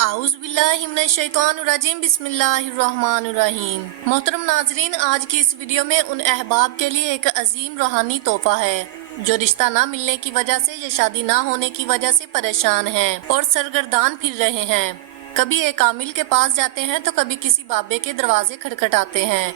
اعوذ باللہ من الشیطان الرجیم بسم اللہ الرحمن الرحیم۔ محترم ناظرین، آج کی اس ویڈیو میں ان احباب کے لیے ایک عظیم روحانی تحفہ ہے جو رشتہ نہ ملنے کی وجہ سے یا شادی نہ ہونے کی وجہ سے پریشان ہیں اور سرگردان پھر رہے ہیں۔ کبھی ایک عامل کے پاس جاتے ہیں تو کبھی کسی بابے کے دروازے کھٹکھٹاتے ہیں،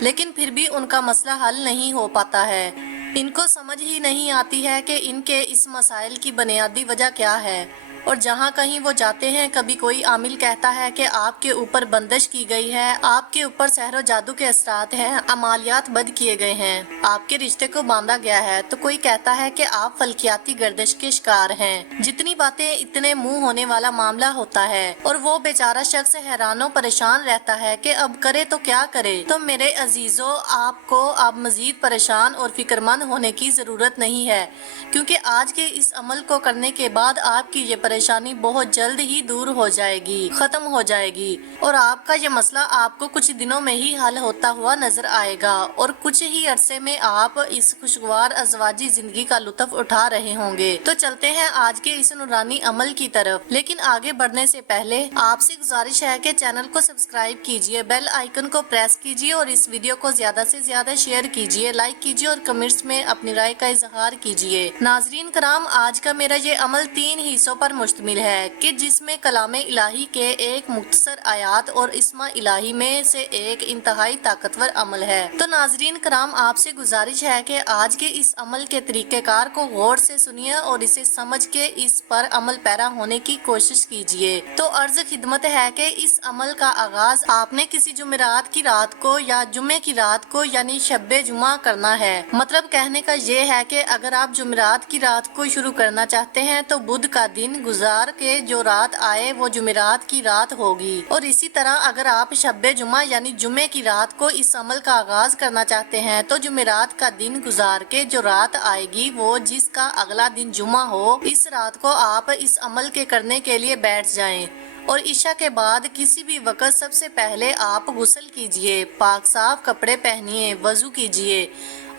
لیکن پھر بھی ان کا مسئلہ حل نہیں ہو پاتا ہے۔ ان کو سمجھ ہی نہیں آتی ہے کہ ان کے اس مسائل کی بنیادی وجہ کیا ہے، اور جہاں کہیں وہ جاتے ہیں کبھی کوئی عامل کہتا ہے کہ آپ کے اوپر بندش کی گئی ہے، آپ کے اوپر سحر و جادو کے اثرات ہیں، عملیات بد کیے گئے ہیں، آپ کے رشتے کو باندھا گیا ہے، تو کوئی کہتا ہے کہ آپ فلکیاتی گردش کے شکار ہیں۔ جتنی باتیں اتنے منہ ہونے والا معاملہ ہوتا ہے، اور وہ بیچارہ شخص حیران و پریشان رہتا ہے کہ اب کرے تو کیا کرے۔ تو میرے عزیزو، آپ کو اب مزید پریشان اور فکر مند ہونے کی ضرورت نہیں ہے، کیونکہ آج کے اس عمل کو کرنے کے بعد آپ کی یہ پریشانی بہت جلد ہی دور ہو جائے گی، ختم ہو جائے گی، اور آپ کا یہ مسئلہ آپ کو کچھ دنوں میں ہی حل ہوتا ہوا نظر آئے گا، اور کچھ ہی عرصے میں آپ اس خوشگوار ازواجی زندگی کا لطف اٹھا رہے ہوں گے۔ تو چلتے ہیں آج کے اس نورانی عمل کی طرف، لیکن آگے بڑھنے سے پہلے آپ سے گزارش ہے کہ چینل کو سبسکرائب کیجئے، بیل آئیکن کو پریس کیجئے اور اس ویڈیو کو زیادہ سے زیادہ شیئر کیجئے، لائک کیجئے اور کمنٹس میں اپنی رائے کا اظہار کیجئے۔ ناظرین کرام، آج کا میرا یہ عمل 3 حصوں پر مشتمل ہے کہ جس میں کلام الہی کے ایک مختصر آیات اور اسماء الہی میں سے ایک انتہائی طاقتور عمل ہے۔ تو ناظرین کرام، آپ سے گزارش ہے کہ آج کے اس عمل کے طریقہ کار کو غور سے سنیے اور اسے سمجھ کے اس پر عمل پیرا ہونے کی کوشش کیجیے۔ تو عرض خدمت ہے کہ اس عمل کا آغاز آپ نے کسی جمعرات کی رات کو یا جمعے کی رات کو یعنی شب جمعہ کرنا ہے۔ مطلب کہنے کا یہ ہے کہ اگر آپ جمعرات کی رات کو شروع کرنا چاہتے ہیں تو بدھ کا دن گزار کے جو رات آئے وہ جمعرات کی رات ہوگی، اور اسی طرح اگر آپ شب جمعہ یعنی جمعے کی رات کو اس عمل کا آغاز کرنا چاہتے ہیں تو جمعرات کا دن گزار کے جو رات آئے گی وہ جس کا اگلا دن جمعہ ہو، اس رات کو آپ اس عمل کے کرنے کے لیے بیٹھ جائیں، اور عشاء کے بعد کسی بھی وقت سب سے پہلے آپ غسل کیجئے، پاک صاف کپڑے پہنیے، وضو کیجئے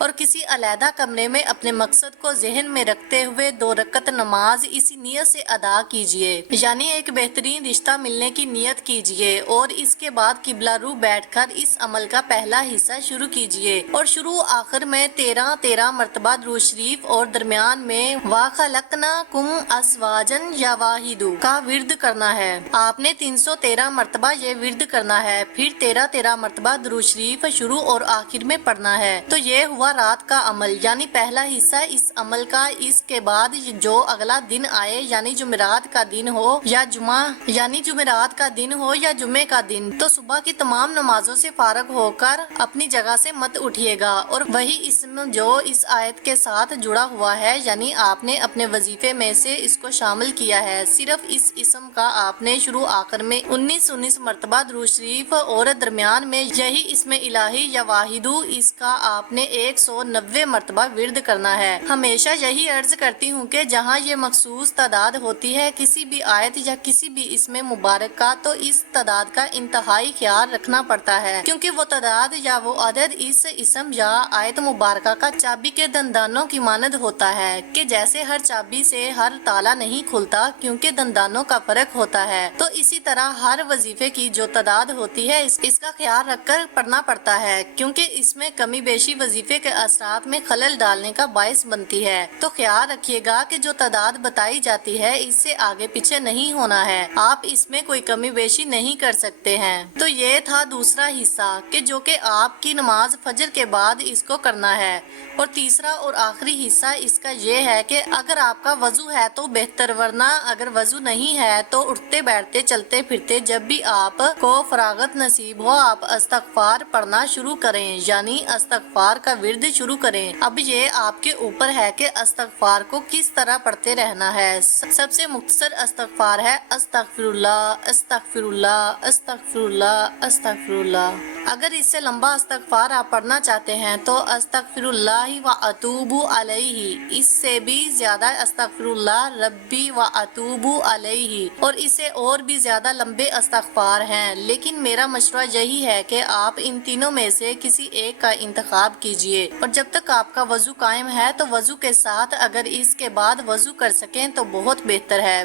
اور کسی علیحدہ کمرے میں اپنے مقصد کو ذہن میں رکھتے ہوئے 2 رکعت نماز اسی نیت سے ادا کیجئے، یعنی ایک بہترین رشتہ ملنے کی نیت کیجئے، اور اس کے بعد قبلہ رو بیٹھ کر اس عمل کا پہلا حصہ شروع کیجئے، اور شروع آخر میں 13 مرتبہ درود شریف اور درمیان میں وَخَلَقْنَاكُمْ أَزْوَاجًا یا واحدو کا ورد کرنا ہے۔ آپ نے 313 مرتبہ یہ ورد کرنا ہے، پھر 13 مرتبہ درود شریف شروع اور آخر میں پڑھنا ہے۔ تو یہ ہوا رات کا عمل، یعنی پہلا حصہ اس عمل کا۔ اس کے بعد جو اگلا دن آئے یعنی جمعرات کا دن ہو یا جمعرات کا دن ہو یا جمعے کا دن، تو صبح کی تمام نمازوں سے فارغ ہو کر اپنی جگہ سے مت اٹھیے گا، اور وہی اسم جو اس آیت کے ساتھ جڑا ہوا ہے، یعنی آپ نے اپنے وظیفے میں سے اس کو شامل کیا ہے، صرف اس اسم کا آپ نے شروع آخر میں 19 مرتبہ درود شریف اور درمیان میں یہی اسم الہی یا واحدو، اس کا آپ نے 190 مرتبہ ورد کرنا ہے۔ ہمیشہ یہی عرض کرتی ہوں کہ جہاں یہ مخصوص تعداد ہوتی ہے کسی بھی آیت یا کسی بھی اسم مبارک کا، تو اس تعداد کا انتہائی خیال رکھنا پڑتا ہے، کیونکہ وہ تعداد یا وہ عدد اس اسم یا آیت مبارکہ کا چابی کے دندانوں کی مانند ہوتا ہے کہ جیسے ہر چابی سے ہر تالا نہیں کھلتا کیونکہ دندانوں کا فرق ہوتا ہے، تو اسی طرح ہر وظیفے کی جو تعداد ہوتی ہے اس کا خیال رکھ کر پڑھنا پڑتا ہے، کیونکہ اس میں کمی بیشی وظیفے کے اثرات میں خلل ڈالنے کا باعث بنتی ہے۔ تو خیال رکھیے گا کہ جو تعداد بتائی جاتی ہے اس سے آگے پیچھے نہیں ہونا ہے، آپ اس میں کوئی کمی بیشی نہیں کر سکتے ہیں۔ تو یہ تھا دوسرا حصہ کہ جو کہ آپ کی نماز فجر کے بعد اس کو کرنا ہے، اور تیسرا اور آخری حصہ اس کا یہ ہے کہ اگر آپ کا وضو ہے تو بہتر، ورنہ اگر وضو نہیں ہے تو اٹھتے بیٹھتے چلتے پھرتے جب بھی آپ کو فراغت نصیب ہو آپ استغفار پڑھنا شروع کریں، یعنی استغفار کا ورد شروع کریں۔ اب یہ آپ کے اوپر ہے کہ استغفار کو کس طرح پڑھتے رہنا ہے۔ سب سے مختصر استغفار ہے استغفر اللہ استغفر اللہ استغفر اللہ استغفر اللہ۔ اگر اس سے لمبا استغفار آپ پڑھنا چاہتے ہیں تو استغفر اللہ و اتوب علیہ، اس سے بھی زیادہ استغفر اللہ ربی و اتوب علیہ، اور اسے اور بھی زیادہ لمبے استغفار ہیں، لیکن میرا مشورہ یہی ہے کہ آپ ان تینوں میں سے کسی ایک کا انتخاب کیجئے، اور جب تک آپ کا وضو قائم ہے تو وضو کے ساتھ اگر اس کے بعد وضو کر سکیں تو بہت بہتر ہے۔